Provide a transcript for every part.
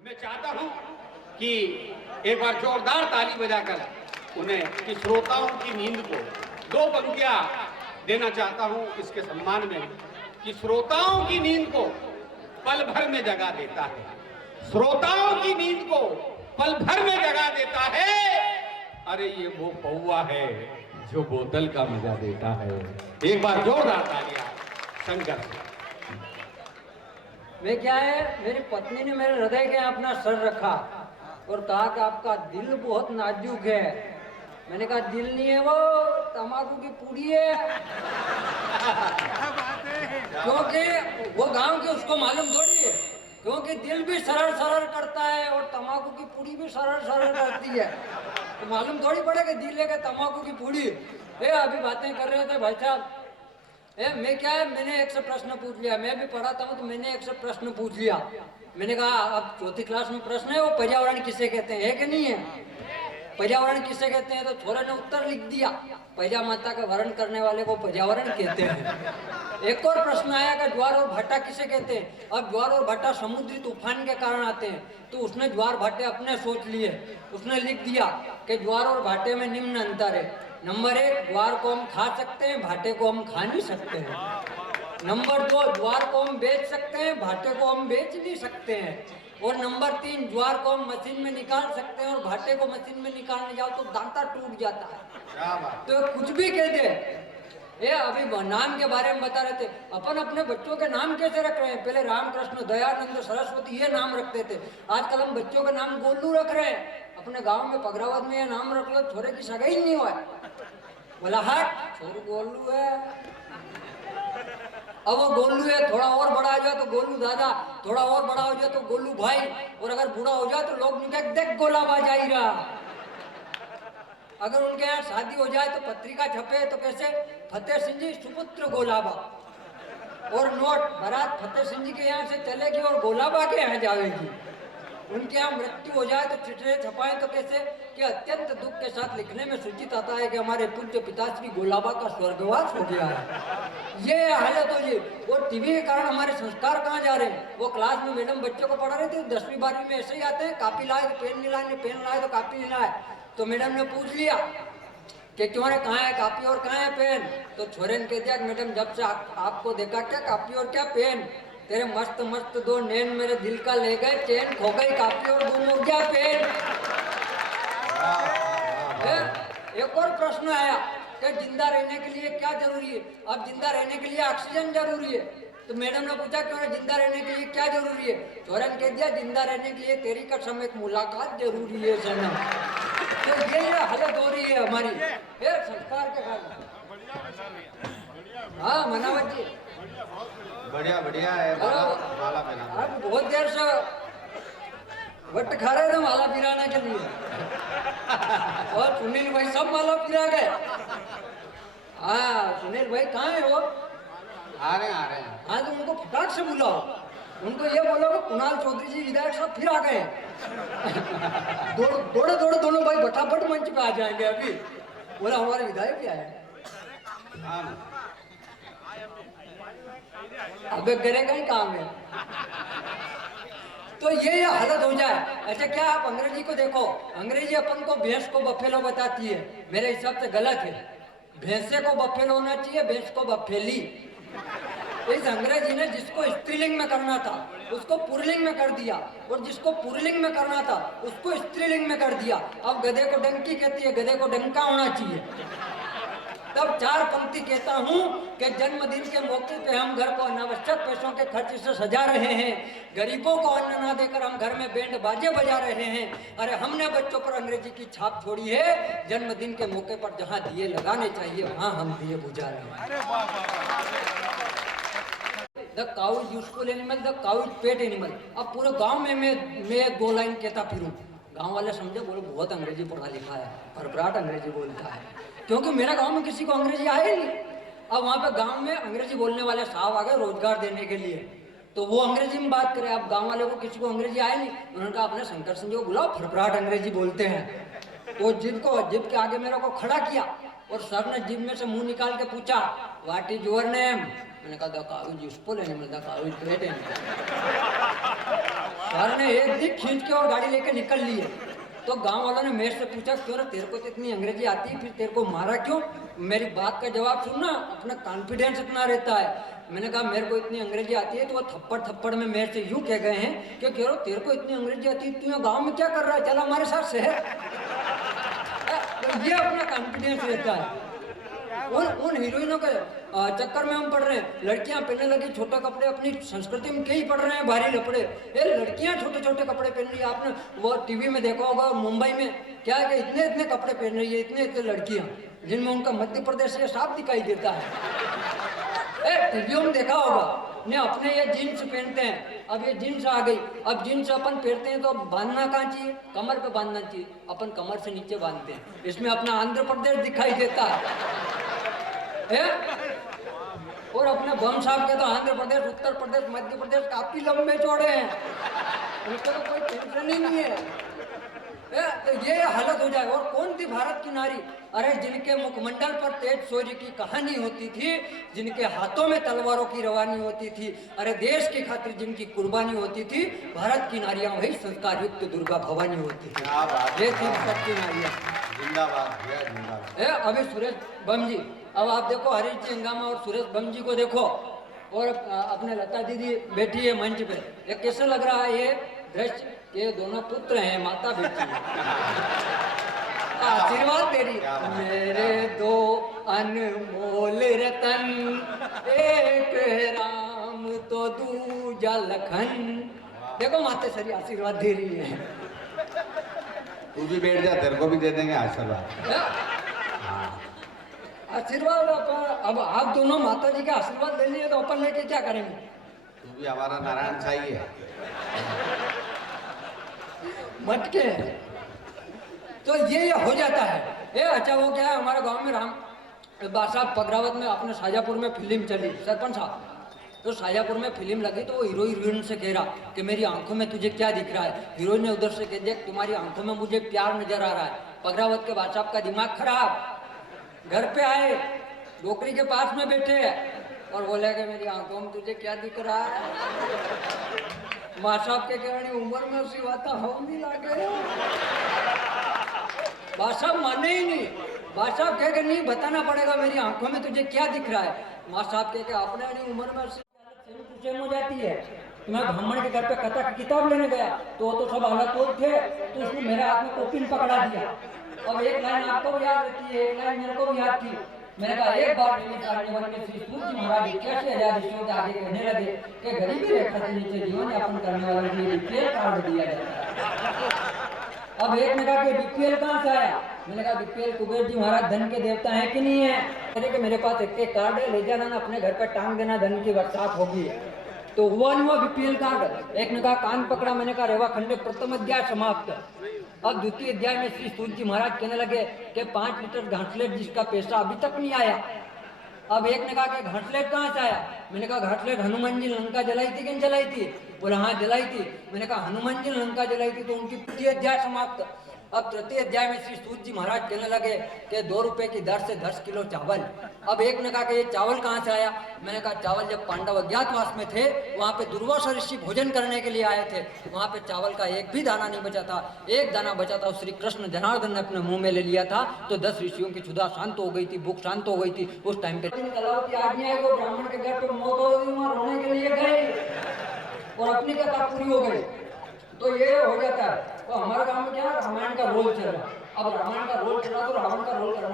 मैं चाहता हूं कि एक बार जोरदार ताली बजाकर उन्हें कि श्रोताओं की नींद को दो पंक्तियां देना चाहता हूं इसके सम्मान में कि श्रोताओं की नींद को पल भर में जगा देता है, श्रोताओं की नींद को पल भर में जगा देता है। अरे ये वो पौवा है जो बोतल का मजा देता है। एक बार जोरदार तालियां शंकर। मैं क्या है, मेरी पत्नी ने मेरे हृदय के अपना सर रखा और कहा कि आपका दिल बहुत नाजुक है। मैंने कहा दिल नहीं है, वो तंबाकू की पूड़ी है। क्योंकि वो गांव के उसको मालूम थोड़ी है, क्योंकि दिल भी सरल सरल करता है और तंबाकू की पूड़ी भी सरल सरल करती है। तो मालूम थोड़ी पड़े कि दिल है कि तंबाकू की पूड़ी। अभी बातें कर रहे थे भाई साहब, मैं क्या है, मैंने एक से प्रश्न पूछ लिया। मैं भी पढ़ाता हूँ तो मैंने एक से प्रश्न पूछ लिया। मैंने कहा अब चौथी क्लास में प्रश्न है, वो पर्यावरण किसे कहते हैं, है कि नहीं है? पर्यावरण किसे कहते हैं? तो छोरे ने उत्तर लिख दिया, प्रजा माता का वर्ण करने वाले को पर्यावरण कहते हैं। एक और प्रश्न आया कि ज्वार और भाटा किसे कहते हैं? अब ज्वार और भाटा समुद्री तूफान के कारण आते हैं, तो उसने ज्वार भाटे अपने सोच लिए। उसने लिख दिया कि ज्वार और भाटे में निम्न अंतर है। नंबर 1, ज्वार को हम खा सकते हैं, भाटे को हम खा नहीं सकते हैं। नंबर 2, ज्वार को हम बेच सकते हैं, भाटे को हम बेच नहीं सकते हैं। और नंबर 3, ज्वार को हम मशीन में निकाल सकते हैं और भाटे को मशीन में निकालने जाओ तो दांता टूट जाता है। तो कुछ भी कह दे। अभी नाम के बारे में बता रहे थे, अपन अपने बच्चों के नाम कैसे रख रहे हैं? पहले रामकृष्ण, दयानंद, सरस्वती ये नाम रखते थे। आजकल हम बच्चों का नाम गोलू रख रहे हैं। अपने गांव में पगरावत में ये नाम रख लो, छोरे की सगाई नहीं हुआ। बोला हट छोरू गोलू है। अब वो गोलू है, थोड़ा और बड़ा हो जाए तो गोलू दादा, थोड़ा और बड़ा हो जाए तो गोलू भाई, और अगर बूढ़ा हो जाए तो लोग निकल देख गोलाबा जाई रहा। अगर उनके यहाँ शादी हो जाए तो पत्रिका छपे तो कैसे, फतेह सिंह जी सुपुत्र गोलाबा, और नोट बारात फतेह सिंह जी के यहाँ से चलेगी और गोलाबा के यहाँ जाएगी। उनके यहाँ मृत्यु हो जाए तो चिट्ठी छपाएं तो कैसे कि अत्यंत दुख के साथ लिखने में सूचित आता है कि हमारे पूज्य पिताश्री गोलाबा का स्वर्गवास हो गया है। ये हालत हो जी। और टीवी के कारण हमारे संस्कार कहाँ जा रहे हैं? वो क्लास में मैडम बच्चों को पढ़ा रहे थे, 10वीं 12वीं में ऐसे ही आते हैं, कॉपी लाए तो पेन नहीं लाए, पेन लाए तो कॉपी नहीं लाए। तो मैडम ने पूछ लिया कि तुम्हारे कहाँ है कॉपी और कहाँ है पेन? तो छोरे ने कह दिया कि मैडम जब से आपको देखा क्या कॉपी और क्या पेन, तेरे मस्त मस्त दो नैन मेरे दिल का ले गए, चैन खो गई कॉपी और गुम हो गया पेन। एक और प्रश्न आया कि जिंदा रहने के लिए क्या जरूरी है? अब जिंदा रहने के लिए ऑक्सीजन जरूरी है। तो मैडम ने पूछा कि जिंदा रहने के लिए क्या जरूरी है? छोरे ने कह दिया जिंदा रहने के लिए तेरी कसम एक मुलाकात जरूरी है सनम। तो ये हालत हो रही है हमारी संस्कार के कारण। हाँ मनावत जी बढ़िया बढ़िया है। माला पहना अब बहुत देर से वट खा रहे थे माला पिराने के लिए। और सुनील भाई सब माला पिरा गए। हाँ सुनील भाई कहाँ है वो? आ रहे हैं। हाँ तो उनको फटाक से बुलाओ, उनको ये बोलो कि कुणाल चौधरी जी विधायक साहब फिर आ गए। दौड़े दौड़े दोनों भाई फटाफट मंच पे आ जाएंगे। अभी बोला हमारे विधायक क्या है। अबे करेगा ही काम है। तो ये हालत हो जाए। अच्छा क्या आप अंग्रेजी को देखो, अंग्रेजी अपन को भैंस को बफेलो बताती है, मेरे हिसाब से गलत है। भैंसे को बफेलो होना चाहिए, भैंस को बफेली। इस अंग्रेजी ने जिसको स्त्रीलिंग में करना था उसको पुल्लिंग में कर दिया, और जिसको पुल्लिंग में करना था उसको स्त्रीलिंग में कर दिया। अब गधे को डंकी कहती है, गधे को डंका होना चाहिए। तब 4 पंक्ति कहता हूँ कि जन्मदिन के मौके पे हम घर को अनावश्यक पैसों के खर्च से सजा रहे हैं, गरीबों को अन्न ना देकर हम घर में बैंड बाजे बजा रहे हैं। अरे हमने बच्चों पर अंग्रेजी की छाप छोड़ी है। जन्मदिन के मौके पर जहाँ दिए लगाने चाहिए वहाँ हम दिए बुझा रहे हैं। The cow is useful animal, the cow is pet animal. अब पूरे गाँव में मैं 2 लाइन कहता फिरूँ, गाँव वाले समझे बोलो बहुत अंग्रेजी पढ़ा लिखा है, भरभराट अंग्रेजी बोलता है। क्योंकि मेरे गांव में किसी को अंग्रेजी आए नहीं। अब वहाँ पे गांव में अंग्रेजी बोलने वाले साहब आ गए रोजगार देने के लिए, तो वो अंग्रेजी में बात करे। अब गांव वाले को किसी को अंग्रेजी आए नहीं, उन्होंने कहा अपने शंकर सिंह जी को बुलाओ, फरफराट अंग्रेजी बोलते हैं। तो जिब के आगे मेरे को खड़ा किया और सर ने जिब में से मुंह निकाल के पूछा व्हाट इज योर नेम? मैंने कहा the cow is useful animal, the cow is great animal. Sir ने एक दिन खींच के और गाड़ी लेके निकल ली है। तो गांव वालों ने मेरे से पूछा क्यों रे, तेरे को तो इतनी अंग्रेजी आती है, फिर तेरे को मारा क्यों? मेरी बात का जवाब सुनना, अपना कॉन्फिडेंस इतना रहता है। मैंने कहा मेरे को इतनी अंग्रेजी आती है, तो वो थप्पड़ थप्पड़ में मेरे से यूं कह गए हैं कि कह रहे तेरे को इतनी अंग्रेजी आती है, तू गाँव में क्या कर रहा है, चल हमारे साथ शहर। तो ये अपना कॉन्फिडेंस रहता है। उन हीरोइनों के चक्कर में हम पढ़ रहे हैं। लड़कियां पहनने लगी छोटे कपड़े, अपनी संस्कृति में कई पढ़ रहे हैं भारी लपड़े। ये लड़कियां छोटे छोटे कपड़े पहन रही है। आपने वो टीवी में देखा होगा, मुंबई में क्या है कि इतने इतने कपड़े पहन रही है, इतने इतने लड़कियां, जिनमें उनका मध्य प्रदेश ये साफ दिखाई देता है। टीवियों में देखा होगा ने अपने ये जीन्स पहनते हैं। अब ये जीन्स आ गई, अब जीन्स अपन पहनते हैं तो बांधना कहाँ चाहिए, कमर पे बांधना चाहिए, अपन कमर से नीचे बांधते हैं, इसमें अपना आंध्र प्रदेश दिखाई देता है। और अपने बम साहब के तो आंध्र प्रदेश, उत्तर प्रदेश, मध्य प्रदेश काफी लंबे चौड़े हैं, उनका तो कोई टेंशन ही नहीं है। तो ये हालत हो जाए। और कौन थी भारत की नारी? अरे जिनके मुखमंडल पर तेज सूर्य की कहानी होती थी, जिनके हाथों में तलवारों की रवानी होती थी, अरे देश की खातिर जिनकी कुर्बानी होती थी, भारत की नारियां वही संस्कार युक्त दुर्गा भवानी होती थी। ये थी भारत की नारियां। जिंदाबाद। अभी सुरेश बम जी, अब आप देखो हरीश जी हंगामा और सुरेश बम जी को देखो, और अपने लता दीदी बैठी है मंच पे, ये कैसे लग रहा है ये दृश्य? ये दोनों पुत्र हैं, माता बेटी है। आशीर्वाद तेरी मेरे दो अनमोल रतन, एक राम तो दूजा लखन। देखो माते सरी आशीर्वाद दे रही है। तू भी बैठ जा, तेरे को भी दे देंगे आशीर्वाद। आशीर्वाद अब आप दोनों माता जी का आशीर्वाद ले लिए तो अपन लेके क्या करेंगे? तू भी हमारा नारायण साईं है। मटके तो ये हो जाता है। ये अच्छा वो क्या है, हमारे गांव में राम बादशाह पगरावत में अपने शाजापुर में फिल्म चली, सरपंच साहब, तो शाजापुर में फिल्म लगी तो वो हीरो हीरोइन से कह रहा कि मेरी आंखों में तुझे क्या दिख रहा है? हीरोइन ने उधर से कह दिया तुम्हारी आंखों में मुझे प्यार नजर आ रहा है। पगरावत के बादशाह का दिमाग खराब, घर पे आए, डोकरी के पास में बैठे और बोले कि मेरी आंखों में तुझे क्या दिख रहा है? माँ साहब के कहने उम्र में उसी बात हम भी ला गए। बादशाह माने ही नहीं, बादशाह कह के नहीं बताना पड़ेगा मेरी आंखों में तुझे क्या दिख रहा है। माँ साहब कह के अपने उम्र में सेम हो जाती है। मैं ब्राह्मण के घर पे कथा की किताब लेने गया तो सब हालत तो थे, तो उसने मेरे हाथ में कॉपी पकड़ा दिया। अब एक लाइन आपको भी याद रहती है, एक लाइन मेरे को भी याद थी। मैंने कहा एक बार श्री सूर्य महाराज कैसे आजाद ईश्वर आगे कहने लगे कि गरीबी रेखा से नीचे जीवन यापन करने वालों के लिए बीपीएल कार्ड दिया जाता है। अब एक ने कहा कि बीपीएल कहाँ से आया? मैंने कहा बीपीएल कुबेर जी महाराज धन के देवता है कि नहीं है? कि मेरे पास एक कार्ड है, ले जाना अपने घर पर टांग देना, धन की बरसात होगी। तो हुआ नहीं हुआ बीपीएल कार्ड? एक ने कहा कान पकड़ा। मैंने कहा रेवा खंड प्रथम अध्याय समाप्त। अब द्वितीय अध्याय में श्री सूर्य जी महाराज कहने लगे कि 5 लीटर घाटलेट जिसका पैसा अभी तक नहीं आया। अब एक ने कहा कि घाटलेट कहाँ से आया? मैंने कहा घाटलेट हनुमान जी लंका जलाई थी कि नहीं जलाई थी? बोला हाँ जलाई थी। मैंने कहा हनुमान जी लंका जलाई थी तो उनकी तृतीय अध्याय समाप्त। अब तृतीय अध्याय में श्री सूर्य जी महाराज कहने लगे कि 2 रुपए की दर से 10 किलो चावल। अब एक ने कहा कि ये चावल कहाँ से आया? मैंने कहा चावल जब पांडव अज्ञातवास में थे, वहाँ पे दुर्वासा ऋषि भोजन करने के लिए आए थे, वहाँ पे चावल का एक भी दाना नहीं बचा था। एक दाना बचा था, श्री कृष्ण जनार्दन ने अपने मुंह में ले लिया था, तो 10 ऋषियों की क्षुधा शांत हो गई थी, भूख शांत हो गई थी। उस टाइम पे ब्राह्मण के घर पे मौत हो गई, वहाँ रोने के लिए गए और अपनी कथा पूरी हो गई। तो ये हो जाता है। तो हमारे गांव में क्या है, रामायण का रोल चल रहा। अब रामायण का रोल चला तो रावण का रोल करना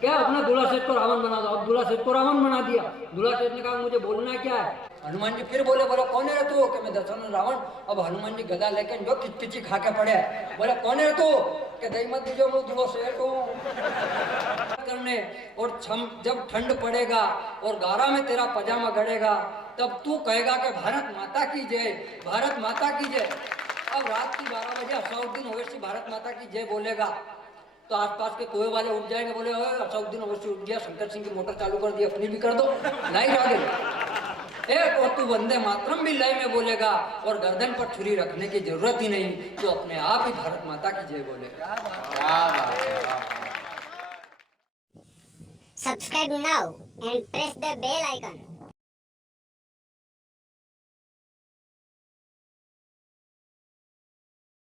क्या, अपना दूल्हा सेठ को रावण बना दो। अब दूल्हा सेठ को रावण बना दिया। दूल्हा सेठ ने कहा मुझे बोलना क्या है? हनुमान जी फिर बोले कौन है तू? कि मैं दशरथ रावण। अब हनुमान जी गदा लेके जो किचकिची खा के पड़े, बोले कौन है तू? कि दही मत दीजिए, मैं दूल्हा सेठ हूँ करने। और जब ठंड पड़ेगा और गारा में तेरा पजामा गड़ेगा, तब तू कहेगा कि भारत माता की जय, भारत माता की जय। अब रात की 12 बजे असाउद्दीन ओवैसी भारत माता की जय बोलेगा तो आसपास के कुएं वाले उठ जाएंगे, बोले असाउद्दीन ओवैसी उठ गया, शंकर सिंह की मोटर चालू कर दी, अपनी भी कर दो, लाइन आ गई। एक और तू वंदे मातरम भी लय में बोलेगा और गर्दन पर छुरी रखने की जरूरत ही नहीं, तो अपने आप ही भारत माता की जय बोलेगा। Subscribe now and press the bell icon.